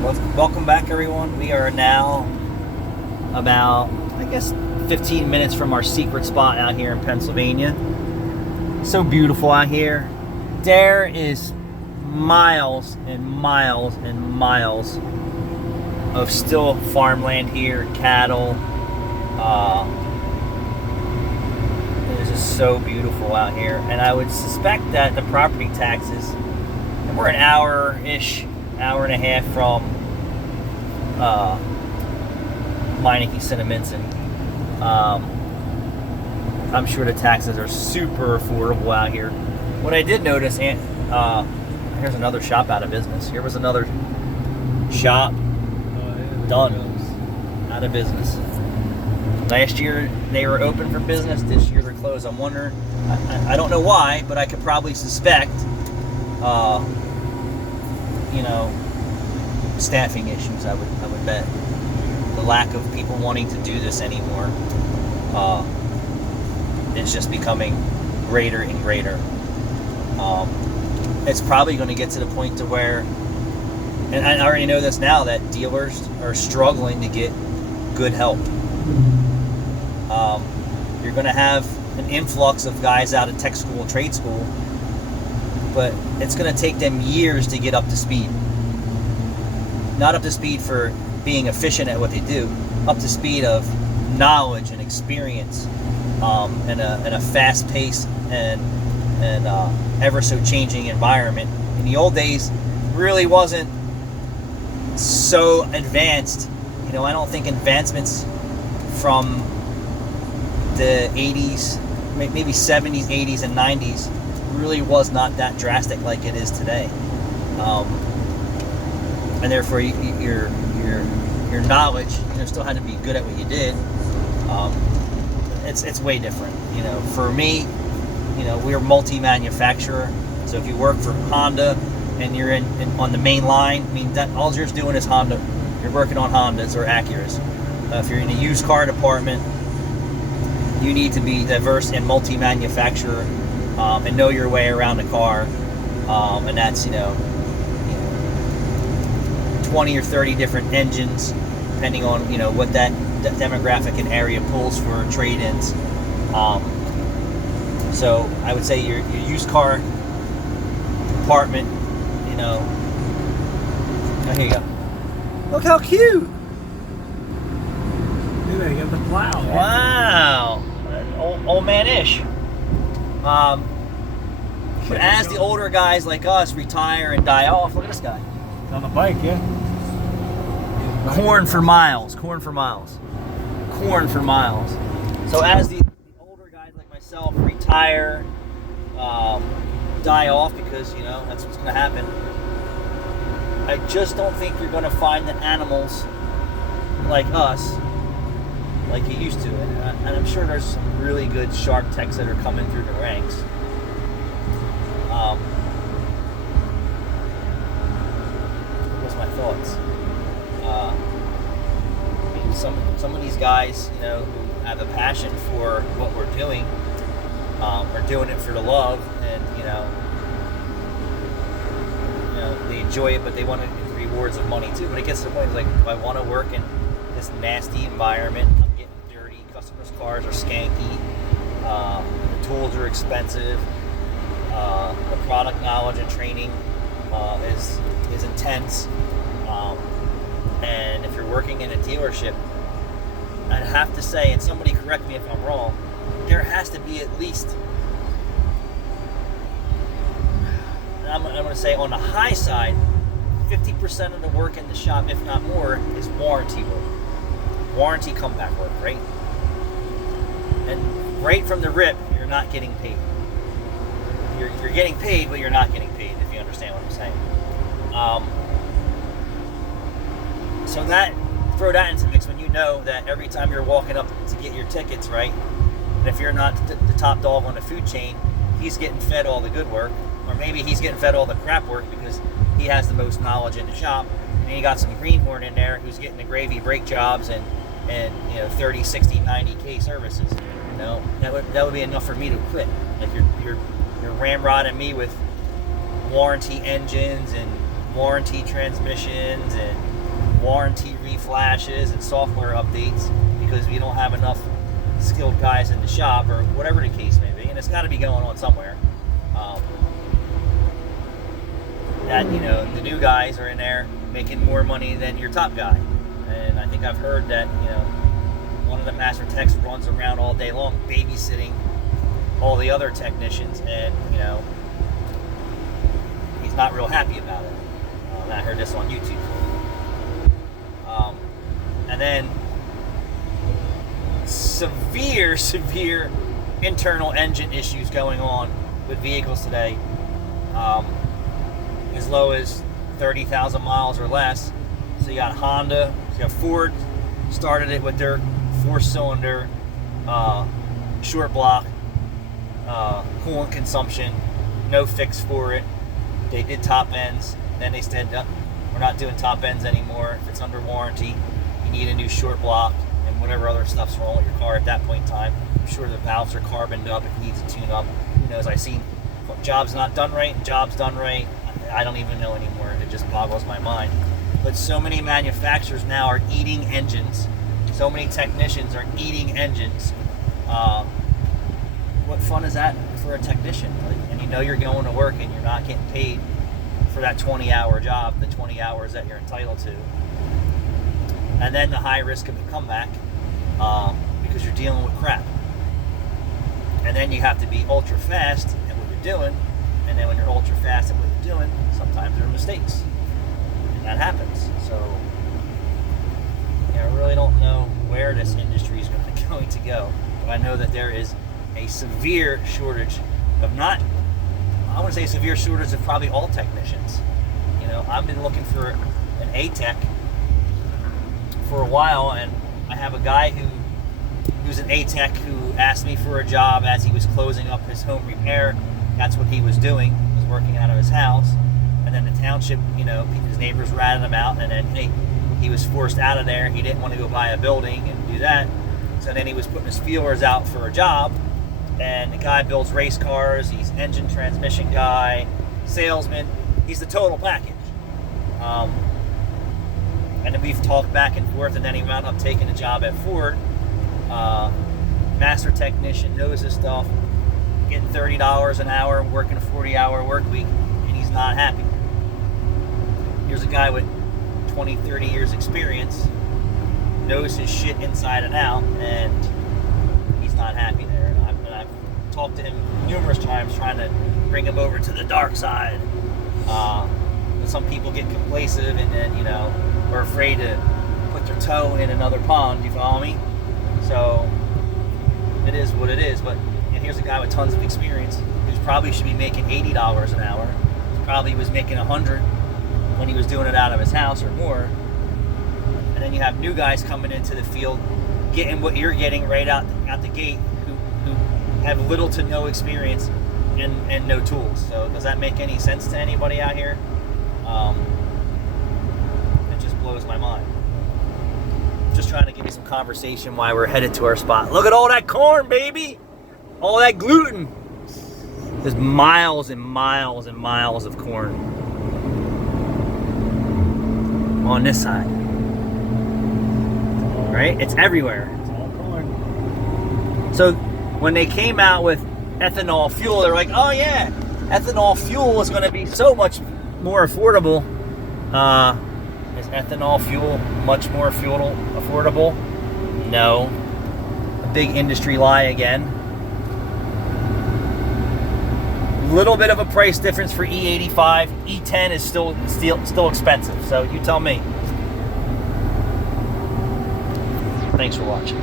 Welcome back, everyone. We are now about, 15 minutes from our secret spot out here in Pennsylvania. So beautiful out here. There is miles and miles and miles of still farmland here, cattle. It's just so beautiful out here. And I would suspect that the property taxes, and we're an hour-ish, hour and a half from Meineke, Cinnaminson. I'm sure the taxes are super affordable out here. What I did notice, here's another shop out of business. Here was another shop done, out of business. Last year they were open for business. This year they're closed. I'm wondering. I don't know why, but I could probably suspect. Staffing issues. I would bet the lack of people wanting to do this anymore is just becoming greater and greater. It's probably going to get to the point to where, and I already know this now, that dealers are struggling to get good help. You're going to have an influx of guys out of tech school, trade school, but it's going to take them years to get up to speed. Not up to speed for being efficient at what they do, up to speed of knowledge and experience, and a fast-paced and ever so changing environment. In the old days, really wasn't so advanced. I don't think advancements from the 80s, maybe 70s, 80s, and 90s really was not that drastic like it is today. And therefore, your knowledge, still had to be good at what you did. It's way different. For me, we're multi-manufacturer. So if you work for Honda and you're on the main line, that all you're doing is Honda. You're working on Hondas or Acuras. If you're in a used car department, you need to be diverse and multi-manufacturer and know your way around the car. And that's 20 or 30 different engines, depending on what that demographic and area pulls for trade-ins. So I would say your used car department, oh, here you go. Look how cute! Dude, they got the plow. Wow, old man-ish. But as the older guys like us retire and die off, look at this guy. On the bike, yeah. Corn for miles. So as the older guys like myself retire, die off, because that's what's going to happen, I just don't think you're going to find the animals like us like you used to. And I'm sure there's some really good shark techs that are coming through the ranks. What's my thoughts? Some of these guys, who have a passion for what we're doing, are doing it for the love, and they enjoy it, but they want the rewards of money too. But it gets to the point, like, do I want to work in this nasty environment? I'm getting dirty. Customers' cars are skanky. The tools are expensive. The product knowledge and training is intense. And if you're working in a dealership, I'd have to say, and somebody correct me if I'm wrong, there has to be at least, I'm going to say on the high side, 50% of the work in the shop, if not more, is warranty work. Warranty comeback work, right? And right from the rip, you're not getting paid. You're getting paid, but you're not getting paid, if you understand what I'm saying. So throw that into the mix when you know that every time you're walking up to get your tickets, right? And if you're not the top dog on the food chain, he's getting fed all the good work, or maybe he's getting fed all the crap work because he has the most knowledge in the shop. And you got some greenhorn in there who's getting the gravy brake jobs and 30, 60, 90K services. That would be enough for me to quit. Like you're ramrodding me with warranty engines and warranty transmissions and warranty reflashes and software updates because we don't have enough skilled guys in the shop, or whatever the case may be. And it's got to be going on somewhere. That, you know, the new guys are in there making more money than your top guy. And I think I've heard that, you know, one of the master techs runs around all day long babysitting all the other technicians, and, you know, he's not real happy about it. I heard this on YouTube. And then severe internal engine issues going on with vehicles today, as low as 30,000 miles or less. So you got Honda, you got Ford, started it with their 4-cylinder short block coolant consumption, no fix for it. They did top ends, then they said, no, we're not doing top ends anymore. If it's under warranty, you need a new short block and whatever other stuff's wrong with your car at that point in time. I'm sure the valves are carboned up, it needs a tune up. Who knows? I've seen jobs not done right and jobs done right. I don't even know anymore. It just boggles my mind. But so many manufacturers now are eating engines. So many technicians are eating engines. What fun is that for a technician? And you know you're going to work and you're not getting paid for that 20-hour job, the 20 hours that you're entitled to. And then the high risk of the comeback, because you're dealing with crap. And then you have to be ultra fast at what you're doing. And then when you're ultra fast at what you're doing, sometimes there are mistakes. And that happens. So, I really don't know where this industry is going to go. But I know that there is a severe shortage of I want to say a severe shortage of probably all technicians. You know, I've been looking for an A-Tech for a while, and I have a guy who's an A-Tech who asked me for a job as he was closing up his home repair. That's what he was doing, was working out of his house. And then the township, you know, his neighbors ratted him out, and then he was forced out of there. He didn't want to go buy a building and do that. So then he was putting his feelers out for a job. And the guy builds race cars, he's engine transmission guy, salesman, he's the total package. And then we've talked back and forth, and then he wound up taking a job at Ford. Master technician, knows his stuff, getting $30 an hour, working a 40-hour work week, and he's not happy. Here's a guy with 20, 30 years experience, knows his shit inside and out, and he's not happy there. And I've talked to him numerous times trying to bring him over to the dark side. Some people get complacent and then, you know, are afraid to put their toe in another pond, you follow me? So it is what it is. But here's a guy with tons of experience who probably should be making $80 an hour. Probably was making $100 when he was doing it out of his house or more. And then you have new guys coming into the field, getting what you're getting right out the gate, who have little to no experience and no tools. So does that make any sense to anybody out here? It just blows my mind. Just trying to give you some conversation while we're headed to our spot. Look at all that corn, baby! All that gluten! There's miles and miles and miles of corn on this side. Right? It's everywhere. It's all corn. So when they came out with ethanol fuel, they're like, oh yeah, ethanol fuel is going to be so much more affordable. Is ethanol fuel much more affordable? No. A big industry lie again. Little bit of a price difference for E85. E10 is still expensive. So you tell me. Thanks for watching.